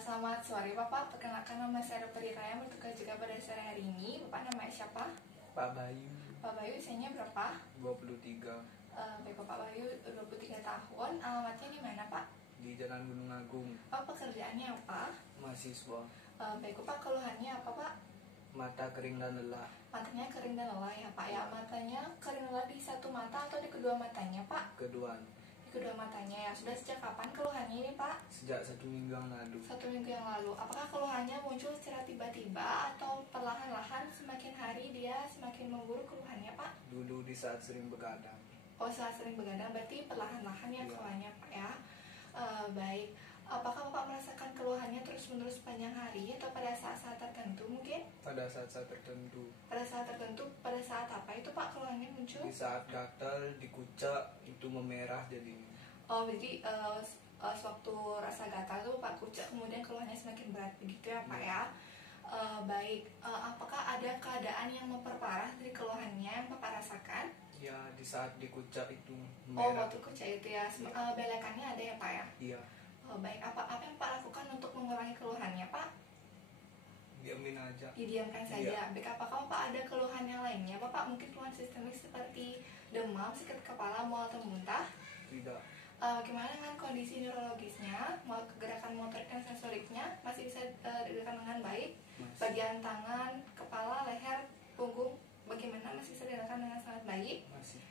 Selamat sore Bapak, perkenalkan nama saya Dr. Raya, bertugas juga pada sore hari ini. Bapak namanya siapa? Pak Bayu. Pak Bayu usianya berapa? 23. Baik Bapak Bayu 23 tahun, alamatnya di mana Pak? Di Jalan Gunung Agung. Pekerjaannya apa? Mahasiswa. Baik Bapak, keluhannya apa Pak? Mata kering dan lelah. Matanya kering dan lelah ya Pak ya. Matanya kering lelah di satu mata atau di kedua matanya Pak? Keduaan. Di kedua matanya ya. Sudah sejak kapan keluhannya ini Pak? Sejak 1 minggu yang lalu. 1 minggu yang lalu. Apakah keluhannya muncul secara tiba-tiba atau perlahan-lahan semakin hari dia semakin memburuk keluhannya Pak? Dulu di saat sering begadang. Saat sering begadang berarti perlahan-lahan ya Iya. keluhannya Pak ya. Baik. Apakah Bapak merasakan keluhannya terus-menerus sepanjang hari atau pada saat-saat tertentu mungkin? Pada saat-saat tertentu. Pada saat tertentu, pada saat apa itu Pak keluhannya muncul? Di saat gatal, dikucak, itu memerah jadinya. Jadi sewaktu rasa gatal itu Pak kucak, kemudian keluhannya semakin berat begitu ya Pak ya. Baik. Apakah ada keadaan yang memperparah dari keluhannya yang Bapak rasakan? Ya, di saat dikucak itu memerah. Waktu kucak itu ya. Belekannya ada ya Pak ya? Iya. Baik. Apa yang Pak lakukan untuk mengurangi keluhannya Pak? Diamin aja. Didiamkan saja. Iya. Baik, apakah Bapak ada keluhan yang lainnya? Bapak mungkin keluhan sistemik seperti demam, sakit kepala, mual atau muntah? Tidak. Bagaimana dengan kondisi neurologisnya? Gerakan motorik dan sensoriknya masih bisa dilakukan dengan baik? Masih. Bagian tangan, kepala, leher, punggung, bagaimana masih bisa dilakukan dengan sangat baik? Masih.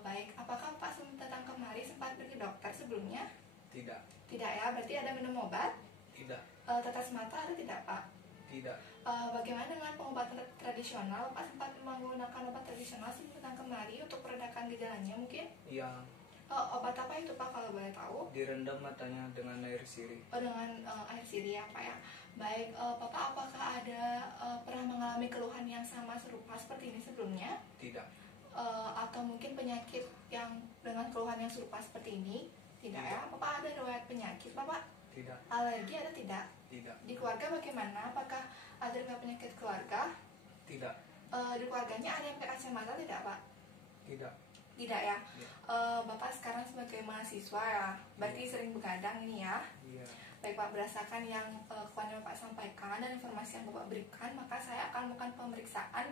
Baik, apakah Pak datang kemari sempat pergi ke dokter sebelumnya? Tidak. Tidak ya, berarti ada minum obat? Tidak. Tetes mata ada tidak Pak? Tidak. Bagaimana dengan pengobatan tradisional? Pak sempat menggunakan obat tradisional sebelum datang kemari untuk meredakan gejalanya mungkin? Iya. Obat apa itu Pak kalau boleh tahu? Direndam matanya dengan air sirih. Dengan air sirih ya Pak ya. Baik, Bapak apakah ada pernah mengalami keluhan yang sama serupa seperti ini sebelumnya? Tidak. Atau mungkin penyakit yang dengan keluhan yang serupa seperti ini? Tidak ya? Bapak ada riwayat penyakit Bapak? Tidak. Alergi ada tidak? Tidak. Di keluarga bagaimana? Apakah ada riwayat penyakit keluarga? Tidak. Di keluarganya ada yang pakai kacamata tidak Pak? Tidak. Tidak ya? Iya. Bapak sekarang sebagai mahasiswa ya, berarti sering begadang ini ya. Iya. Baik Pak, berdasarkan yang kepada Bapak sampaikan dan informasi yang Bapak berikan, maka saya akan melakukan pemeriksaan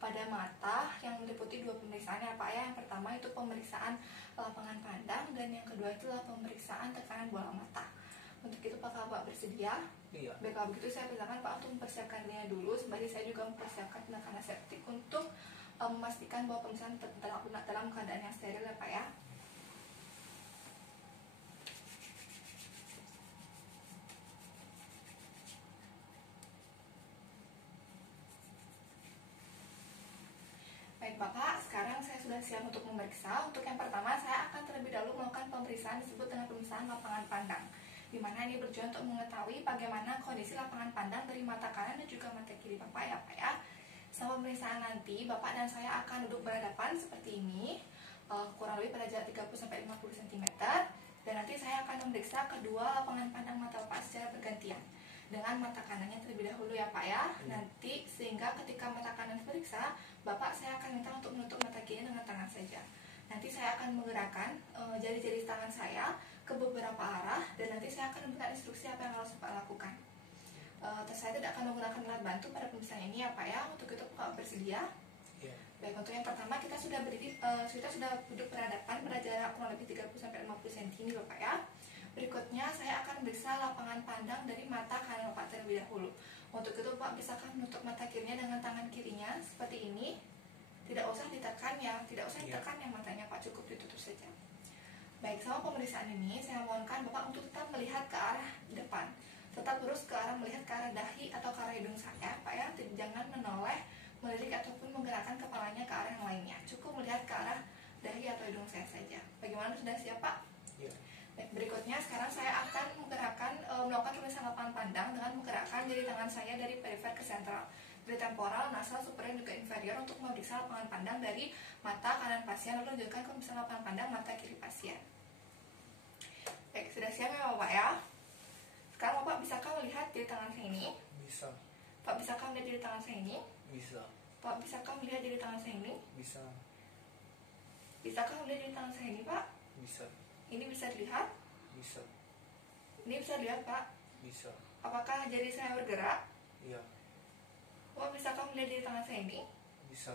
pada mata yang meliputi 2 pemeriksaan ya Pak ya. Yang pertama itu pemeriksaan lapangan pandang dan yang kedua itu adalah pemeriksaan tekanan bola mata. Untuk itu Pak bersedia? Iya. Baik, kalau begitu saya persilakan Pak untuk mempersiapkan dirinya dulu, sembari saya juga mempersiapkan tindakan aseptik untuk memastikan bahwa pemeriksaan dalam keadaan yang steril ya Pak ya. Baik Bapak, sekarang saya sudah siap untuk memeriksa. Untuk yang pertama, saya akan terlebih dahulu melakukan pemeriksaan disebut dengan pemeriksaan lapangan pandang, di mana ini bertujuan untuk mengetahui bagaimana kondisi lapangan pandang dari mata kanan dan juga mata kiri Bapak ya Pak ya. Selama pemeriksaan nanti, Bapak dan saya akan duduk berhadapan seperti ini, kurang lebih pada jarak 30-50 cm, dan nanti saya akan memeriksa kedua lapangan pandang mata Bapak secara bergantian dengan mata kanannya terlebih dahulu ya Pak ya. Nanti sehingga ketika mata kanan diperiksa, Bapak saya akan minta untuk menutup mata kiri dengan tangan saja. Nanti saya akan menggerakkan jari-jari tangan saya ke beberapa arah, dan nanti saya akan memberikan instruksi apa yang harus Bapak lakukan. Saya tidak akan menggunakan alat bantu pada pemeriksaan ini ya Pak ya. Untuk itu Bapak bersedia? Iya. Baik, untuk yang pertama kita sudah berdiri, kita sudah duduk berhadapan pada jarak kurang lebih 30-50 cm ini Bapak ya. Berikutnya saya akan memeriksa lapangan pandang dari mata kanan Bapak terlebih dahulu. Untuk itu Bapak bisakah menutup mata kirinya dengan tangan kirinya seperti ini? Tidak usah ditekan ya, tidak usah ditekan yang matanya Pak, cukup ditutup saja. Baik, selama pemeriksaan ini saya mohonkan Bapak untuk tetap melihat ke arah depan. Tetap terus ke arah melihat ke arah dahi atau ke arah hidung saya Pak ya. Jangan menoleh, melirik ataupun menggerakkan kepalanya ke arah yang lainnya. Cukup melihat ke arah dahi atau hidung saya saja. Bagaimana, sudah siap Pak? Iya. Baik, berikutnya sekarang saya akan melakukan pemeriksaan lapangan pandang dengan menggerakkan jari tangan saya dari perifer ke sentral, dari temporal, nasal, superior, juga inferior untuk memeriksa lapangan pandang dari mata kanan pasien, lalu lanjutkan ke pemeriksaan lapangan pandang mata kiri pasien. Baik, sudah siap ya Bapak ya? Sekarang Bapak bisakah melihat jari tangan saya ini? Bisa. Pak, bisakah melihat jari tangan saya ini? Bisa. Pak, bisakah melihat jari tangan saya ini? Bisa. Bisakah melihat jari tangan saya ini Pak? Bisa. Ini bisa dilihat? Bisa. Ini bisa dilihat Pak? Bisa. Apakah jari saya bergerak? Iya. Bapak bisakah melihat jari tangan saya ini? Bisa.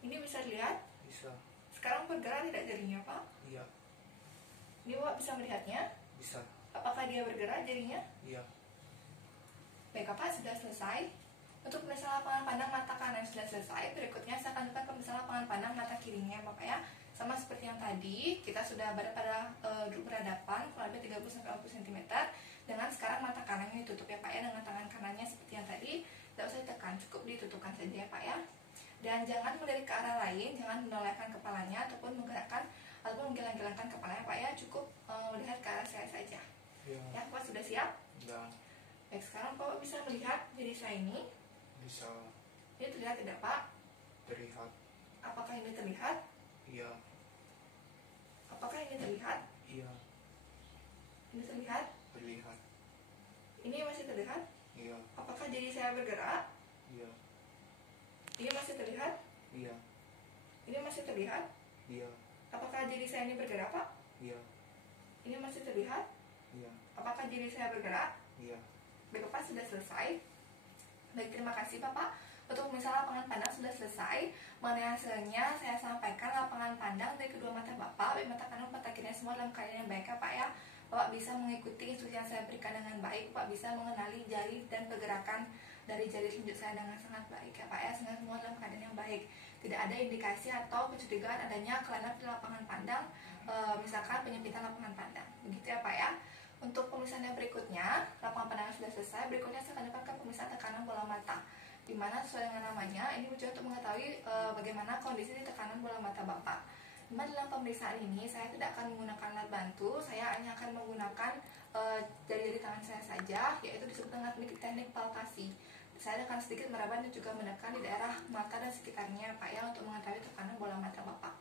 Ini bisa dilihat? Bisa. Sekarang bergerak tidak jarinya, Pak? Iya. Ini Bapak bisa melihatnya? Bisa. Apakah dia bergerak jarinya? Iya. Baik, Bapak sudah selesai. Untuk pemeriksaan lapangan pandang mata kanan sudah selesai. Berikutnya saya akan lakukan pemeriksaan lapangan pandang mata kirinya, Bapak ya. Sama seperti yang tadi, kita sudah berada pada duduk berhadapan kurang lebih 30-40 cm. Dengan sekarang mata kanannya ditutup ya Pak ya, dengan tangan kanannya seperti yang tadi. Tidak usah ditekan, cukup ditutupkan saja ya Pak ya. Dan jangan melirik ke arah lain, jangan menolehkan kepalanya ataupun menggerakkan ataupun menggeleng-gelengkan kepalanya Pak ya. Cukup melihat ke arah saya saja. Ya, Pak sudah siap? Ya. Baik, sekarang Bapak bisa melihat diri saya ini. Bisa. Ini terlihat tidak Pak? Terlihat. Apakah ini terlihat? Iya. Apakah ini terlihat? Iya. Ini terlihat? Terlihat. Ini masih terlihat? Iya. Apakah diri saya bergerak? Iya. Ini masih terlihat? Iya. Ini masih terlihat? Iya. Apakah diri saya ini bergerak Pak? Iya. Ini masih terlihat? Iya. Apakah diri saya bergerak? Iya. Baik Bapak sudah selesai. Baik, terima kasih Bapak. Untuk misalnya lapangan pandang sudah selesai. Mengenai hasilnya saya sampaikan lapangan pandang dari kedua mata Bapak, baik mata kanan mata kiri semua dalam keadaan yang baik ya Pak ya. Bapak bisa mengikuti instruksi yang saya berikan dengan baik. Bapak bisa mengenali jari dan pergerakan dari jari telunjuk saya dengan sangat baik ya Pak ya. Sehingga semua dalam keadaan yang baik. Tidak ada indikasi atau kecurigaan adanya kelainan di lapangan pandang, misalkan penyempitan lapangan pandang. Begitu ya Pak ya. Untuk pemeriksaan yang berikutnya, lapangan pandang sudah selesai. Berikutnya saya akan lakukan pemeriksaan tekanan bola mata, di mana sesuai dengan namanya, ini tujuan untuk mengetahui bagaimana kondisi di tekanan bola mata Bapak. Dimana dalam pemeriksaan ini saya tidak akan menggunakan alat bantu, saya hanya akan menggunakan jari-jari tangan saya saja, yaitu disebut dengan teknik palpasi. Saya akan sedikit meraba dan juga menekan di daerah mata dan sekitarnya Pak ya, untuk mengetahui tekanan bola mata Bapak.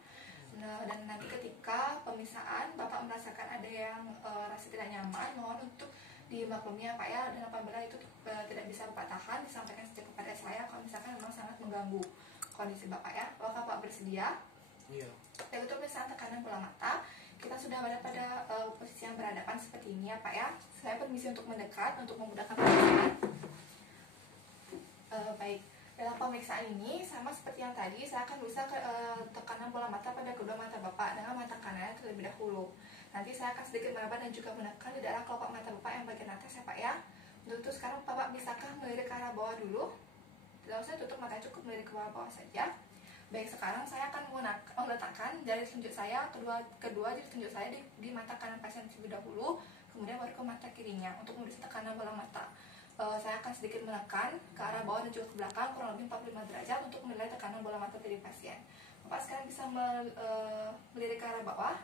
Dan nanti ketika pemeriksaan Bapak merasakan ada yang rasa tidak nyaman, mohon untuk dimaklumi ya Pak ya. Dan apabila itu tidak bisa Bapak tahan, disampaikan saja kepada saya kalau misalkan memang sangat mengganggu kondisi Bapak ya. Apakah Bapak bersedia? Iya. Dan untuk pemeriksaan tekanan bola mata, kita sudah berada pada posisi yang berhadapan seperti ini ya Pak ya. Saya permisi untuk mendekat untuk memudahkan pemeriksaan. Baik. Dalam pemeriksaan ini sama seperti yang tadi, saya akan bisa tekanan bola mata pada kedua mata Bapak dengan mata kanan terlebih dahulu. Nanti saya akan sedikit meraba dan juga menekan di daerah kelopak mata Bapak yang bagian atas ya Pak ya. Untuk itu sekarang Bapak bisakah melirik ke arah bawah dulu? Tidak usah tutup mata, cukup melirik ke bawah saja. Baik, sekarang saya akan meletakkan jari telunjuk saya, kedua jari telunjuk saya di mata kanan pasien terlebih dahulu, kemudian baru ke mata kirinya untuk memeriksa tekanan bola mata. Saya akan sedikit menekan ke arah bawah dan juga ke belakang kurang lebih 45 derajat untuk menilai tekanan bola mata dari pasien. Bapak sekarang bisa melirik ke arah bawah.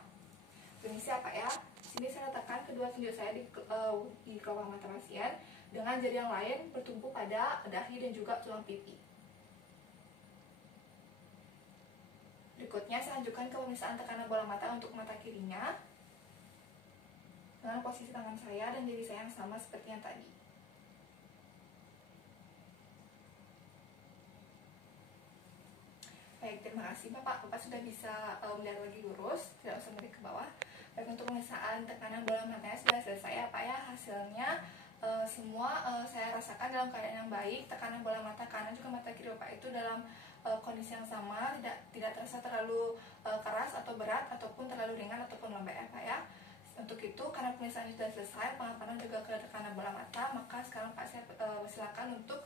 Permisi ya Pak ya. Sini saya letakkan kedua telunjuk saya di kelopak mata pasien dengan jari yang lain bertumpu pada dahi dan juga tulang pipi. Berikutnya saya lanjutkan ke pemeriksaan tekanan bola mata untuk mata kirinya dengan posisi tangan saya dan jari saya yang sama seperti yang tadi. Baik, terima kasih Bapak. Bapak sudah bisa melihat lagi lurus, tidak usah melihat ke bawah. Baik, untuk pemeriksaan tekanan bola matanya sudah selesai ya Pak ya. Hasilnya semua saya rasakan dalam keadaan yang baik. Tekanan bola mata kanan juga mata kiri Bapak itu dalam kondisi yang sama, tidak terasa terlalu keras atau berat ataupun terlalu ringan ataupun lembek ya Pak ya. Untuk itu, karena pemeriksaan sudah selesai, pengamatan juga ke tekanan bola mata, maka sekarang Pak saya silakan untuk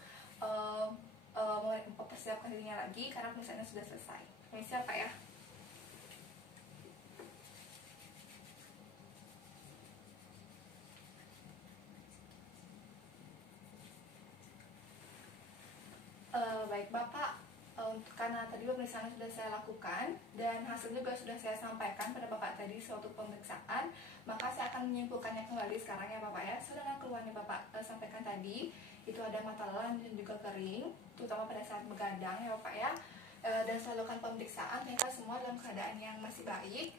mempersiapkan dirinya lagi karena pemeriksaannya sudah selesai. Permisi ya Pak ya. Baik Bapak, karena tadi pemeriksaan sudah saya lakukan dan hasilnya juga sudah saya sampaikan pada Bapak tadi suatu pemeriksaan, maka saya akan menyimpulkannya kembali sekarang ya Bapak ya. Sedangkan keluhannya Bapak sampaikan tadi itu ada mata lelah dan juga kering, terutama pada saat begadang ya Bapak ya. Dan setelah lakukan pemeriksaan ternyata semua dalam keadaan yang masih baik,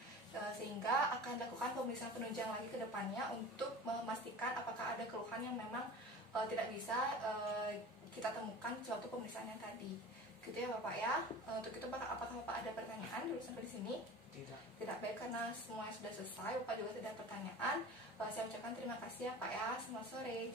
sehingga akan dilakukan pemeriksaan penunjang lagi ke depannya untuk memastikan apakah ada keluhan yang memang tidak bisa kita temukan suatu pemeriksaan yang tadi. Gitu ya Bapak ya. Untuk itu apakah Bapak ada pertanyaan dulu sampai di sini? Tidak. Tidak, baik, karena semuanya sudah selesai, Bapak juga tidak ada pertanyaan. Saya ucapkan terima kasih ya Pak ya. Selamat sore.